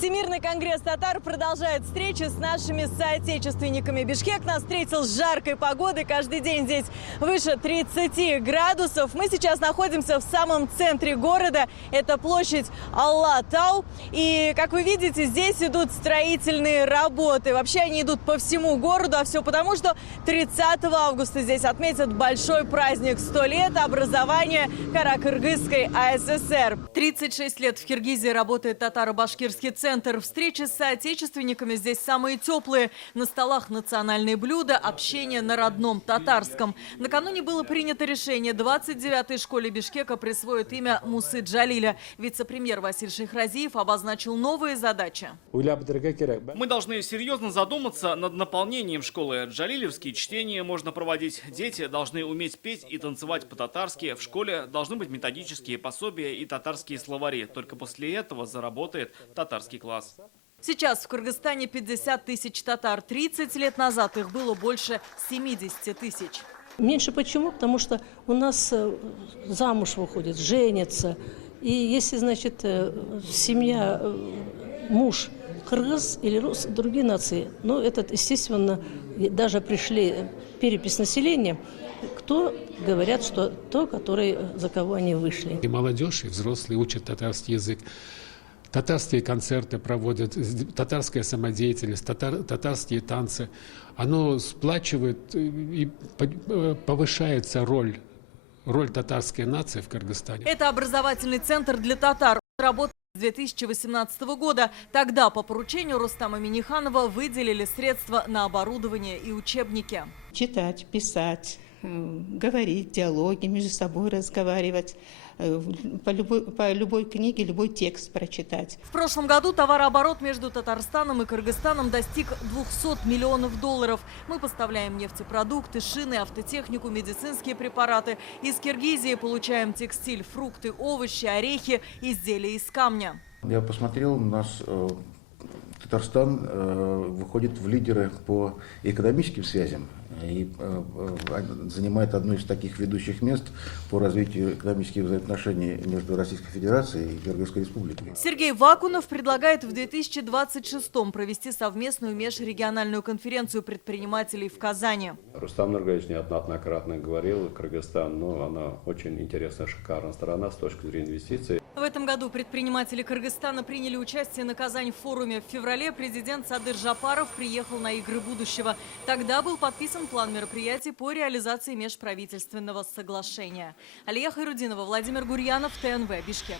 Всемирный конгресс татар продолжает встречи с нашими соотечественниками. Бишкек нас встретил с жаркой погодой. Каждый день здесь выше 30 градусов. Мы сейчас находимся в самом центре города. Это площадь Алла-Тау. И, как вы видите, здесь идут строительные работы. Вообще они идут по всему городу. А все потому, что 30 августа здесь отметят большой праздник. 100 лет образования Каракыргызской АССР. 36 лет в Киргизии работает татаро-башкирский центр. Встречи с соотечественниками здесь самые теплые. На столах национальные блюда, общение на родном татарском. Накануне было принято решение. 29-й школе Бишкека присвоит имя Мусы Джалиля. Вице-премьер Василь Шейхразиев обозначил новые задачи. Мы должны серьезно задуматься над наполнением школы. Джалилевские чтения можно проводить. Дети должны уметь петь и танцевать по-татарски. В школе должны быть методические пособия и татарские словари. Только после этого заработает татарский класс. Сейчас в Кыргызстане 50 тысяч татар. 30 лет назад их было больше 70 тысяч. Меньше почему? Потому что у нас замуж выходит, женятся. И если, значит, семья, муж кыргыз или рус, другие нации, ну, это, естественно, даже пришли перепись населения, кто говорят, что то, за кого они вышли. И молодежь, и взрослые учат татарский язык. Татарские концерты проводят, татарская самодеятельность, татарские танцы. Оно сплачивает и повышается роль татарской нации в Кыргызстане. Это образовательный центр для татар. Работает с 2018 года. Тогда по поручению Рустама Минниханова выделили средства на оборудование и учебники. Читать, писать, говорить, диалоги, между собой разговаривать, по любой книге любой текст прочитать. В прошлом году товарооборот между Татарстаном и Кыргызстаном достиг 200 миллионов долларов. Мы поставляем нефтепродукты, шины, автотехнику, медицинские препараты. Из Киргизии получаем текстиль, фрукты, овощи, орехи, изделия из камня. Я посмотрел, у нас Татарстан выходит в лидеры по экономическим связям и занимает одно из таких ведущих мест по развитию экономических взаимоотношений между Российской Федерацией и Кыргызской Республикой. Сергей Вакунов предлагает в 2026-м провести совместную межрегиональную конференцию предпринимателей в Казани. Рустам Нургалевич неоднократно говорил, Кыргызстан, она очень интересная, шикарная страна с точки зрения инвестиций. В этом году предприниматели Кыргызстана приняли участие на Казань-форуме. В феврале президент Садыр Жапаров приехал на Игры будущего. Тогда был подписан план мероприятий по реализации межправительственного соглашения. Алия Хайрудинова, Владимир Гурьянов, ТНВ, Бишкек.